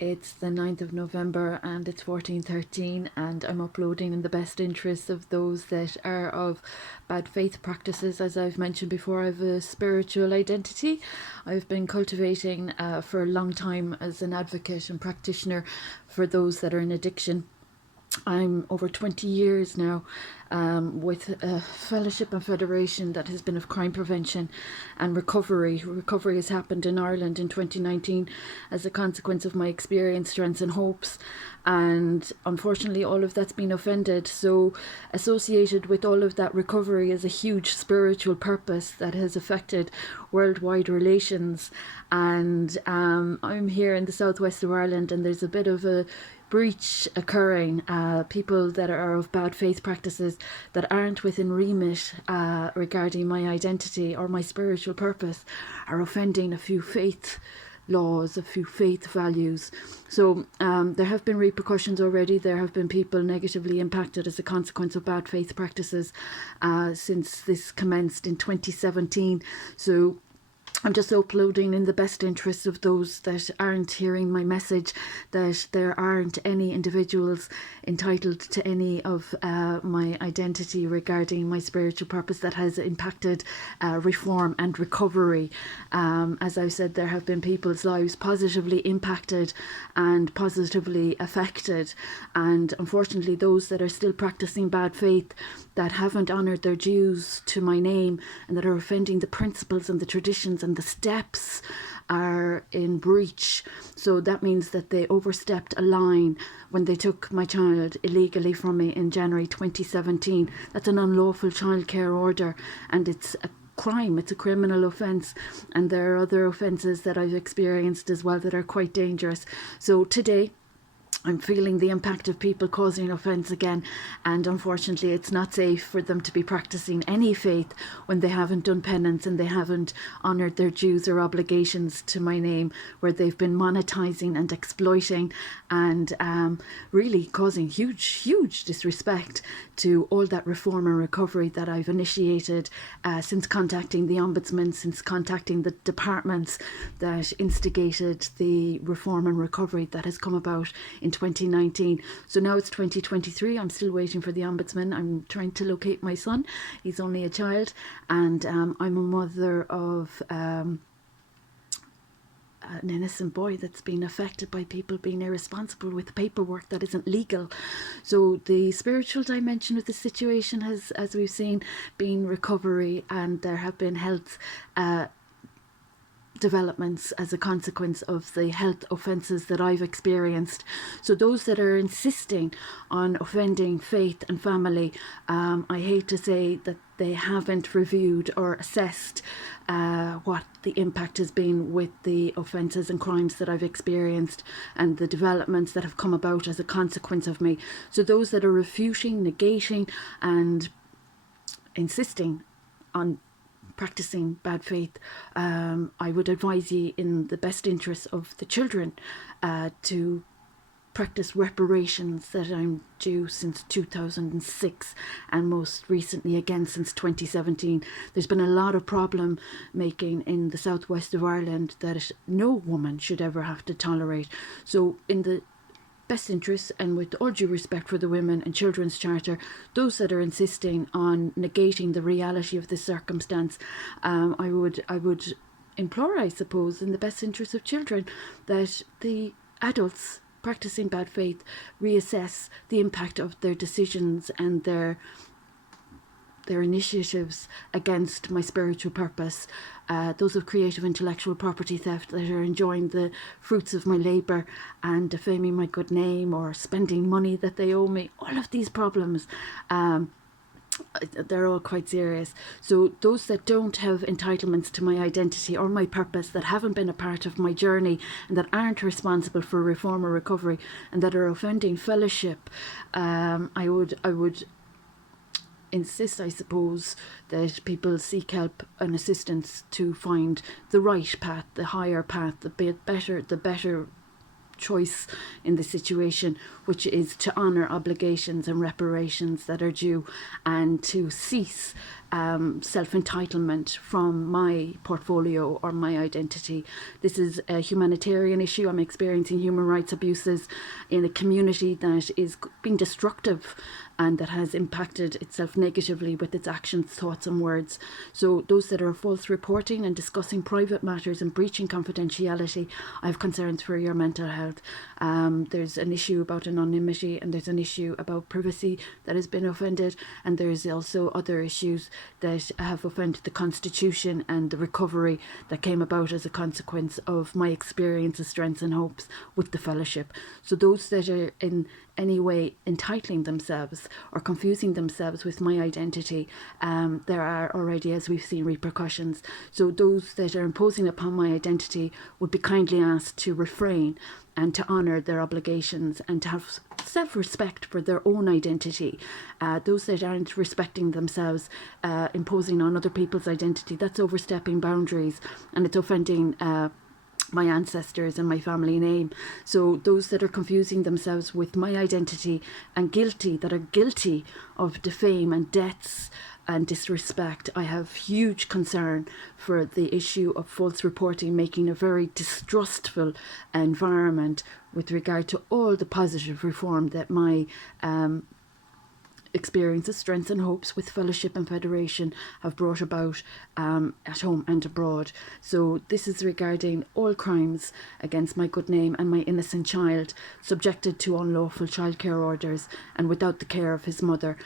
It's the 9th of November and it's 14:13, and I'm uploading in the best interests of those that are of bad faith practices. As I've mentioned before, I have a spiritual identity. I've been cultivating for a long time as an advocate and practitioner for those that are in addiction. I'm over 20 years now with a fellowship and federation that has been of crime prevention and recovery. Recovery has happened in Ireland in 2019 as a consequence of my experience, strengths and hopes. And unfortunately, all of that's been offended. So associated with all of that recovery is a huge spiritual purpose that has affected worldwide relations. And I'm here in the southwest of Ireland, and there's a bit of a breach occurring. People that are of bad faith practices that aren't within remit regarding my identity or my spiritual purpose are offending a few faith laws, a few faith values. So there have been repercussions already. There have been people negatively impacted as a consequence of bad faith practices since this commenced in 2017. So I'm just uploading in the best interests of those that aren't hearing my message, that there aren't any individuals entitled to any of my identity regarding my spiritual purpose that has impacted reform and recovery. As I've said, there have been people's lives positively impacted and positively affected. And unfortunately, those that are still practicing bad faith, that haven't honoured their dues to my name, and that are offending the principles and the traditions and the steps, are in breach. So that means that they overstepped a line when they took my child illegally from me in January 2017. That's an unlawful childcare order, and it's a crime, it's a criminal offence. And there are other offences that I've experienced as well that are quite dangerous. So today I'm feeling the impact of people causing offence again, and unfortunately it's not safe for them to be practicing any faith when they haven't done penance and they haven't honoured their dues or obligations to my name, where they've been monetising and exploiting and really causing huge disrespect to all that reform and recovery that I've initiated since contacting the Ombudsman, since contacting the departments that instigated the reform and recovery that has come about in 2019. So now it's 2023. I'm still waiting for the Ombudsman. I'm trying to locate my son. He's only a child, and I'm a mother of an innocent boy that's been affected by people being irresponsible with paperwork that isn't legal. So the spiritual dimension of the situation has, as we've seen, been recovery, and there have been health developments as a consequence of the health offences that I've experienced. So those that are insisting on offending faith and family, I hate to say that they haven't reviewed or assessed what the impact has been with the offences and crimes that I've experienced and the developments that have come about as a consequence of me. So those that are refuting, negating and insisting on practicing bad faith, I would advise you, in the best interests of the children, to practice reparations that I'm due since 2006, and most recently again since 2017. There's been a lot of problem making in the southwest of Ireland that no woman should ever have to tolerate. So in the best interests, and with all due respect for the Women and Children's Charter, those that are insisting on negating the reality of this circumstance, I would implore, I suppose, in the best interests of children, that the adults practicing bad faith reassess the impact of their decisions and their initiatives against my spiritual purpose, those of creative intellectual property theft that are enjoying the fruits of my labour and defaming my good name or spending money that they owe me. All of these problems, they're all quite serious. So those that don't have entitlements to my identity or my purpose, that haven't been a part of my journey and that aren't responsible for reform or recovery, and that are offending fellowship, I would insist, I suppose, that people seek help and assistance to find the right path, the higher path, the better choice in the situation, which is to honour obligations and reparations that are due, and to cease self-entitlement from my portfolio or my identity. This is a humanitarian issue. I'm experiencing human rights abuses in a community that is being destructive and that has impacted itself negatively with its actions, thoughts and words. So those that are false reporting and discussing private matters and breaching confidentiality, I have concerns for your mental health. There's an issue about anonymity, and there's an issue about privacy that has been offended, and there's also other issues that have offended the Constitution and the recovery that came about as a consequence of my experiences, strengths and hopes with the fellowship. So those that are in any way entitling themselves or confusing themselves with my identity, there are already, as we've seen, repercussions. So those that are imposing upon my identity would be kindly asked to refrain and to honour their obligations and to have self-respect for their own identity. Those that aren't respecting themselves, imposing on other people's identity, that's overstepping boundaries, and it's offending my ancestors and my family name. So those that are confusing themselves with my identity and that are guilty of defame and debts and disrespect, I have huge concern for the issue of false reporting, making a very distrustful environment with regard to all the positive reform that my experiences, strengths and hopes with fellowship and federation have brought about at home and abroad. So this is regarding all crimes against my good name and my innocent child subjected to unlawful childcare orders and without the care of his mother.